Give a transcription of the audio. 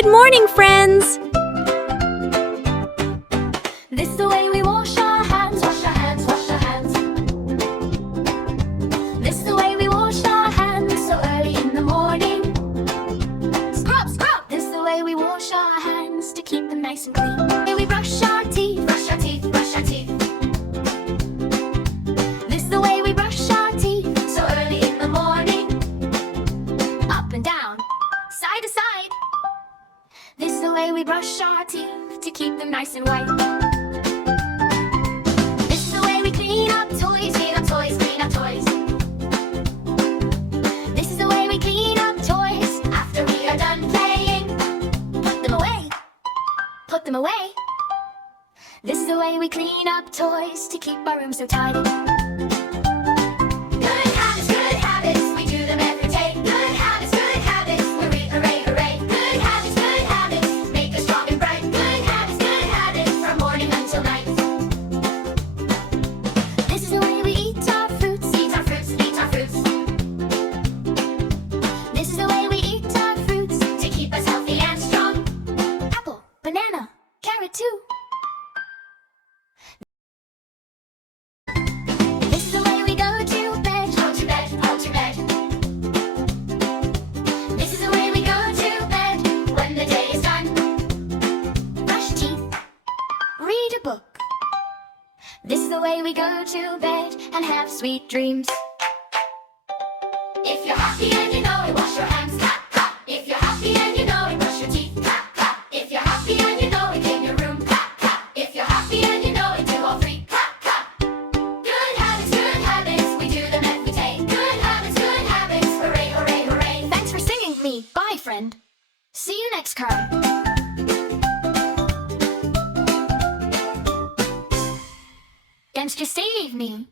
Good morning, friends! This is the way we wash our hands, wash our hands, wash our hands. This is the way we wash our hands so early in the morning. Scrub, scrub! This is the way we wash our hands to keep them nice and clean. Here we brush our teeth, brush our teeth, brush our teeth. This is the way we brush our teeth so early in the morning. Up and down, side to side. This is the way we brush our teeth to keep them nice and white. This is the way we clean up toys, clean up toys, clean up toys. This is the way we clean up toys after we are done playing. Put them away, put them away. This is the way we clean up toys to keep our room so tidy. Good habits, we do them every day. Good habits, hooray, hooray, hooray. Good habits, make us strong and bright. Good habits, from morning until night. This is the way we eat our fruits, eat our fruits, eat our fruits. This is the way we eat our fruits to keep us healthy and strong. Apple, banana, carrot too. This is the way we go to bed, go to bed, go to bed. This is the way we go to bed when the day is done. Brush teeth, read a book. This is the way we go to bed and have sweet dreams. If you're happy and you know it, wash your hands, clap, clap. If you're happy and you know it, brush your teeth, clap, clap. If you're happy and you know it, clean your room, clap, clap. If you're happy and you know it, do all three, clap, clap. Good habits, we do them every day. Good habits, hooray, hooray, hooray. Thanks for singing me. Bye, friend. See you next card. Gangster save me.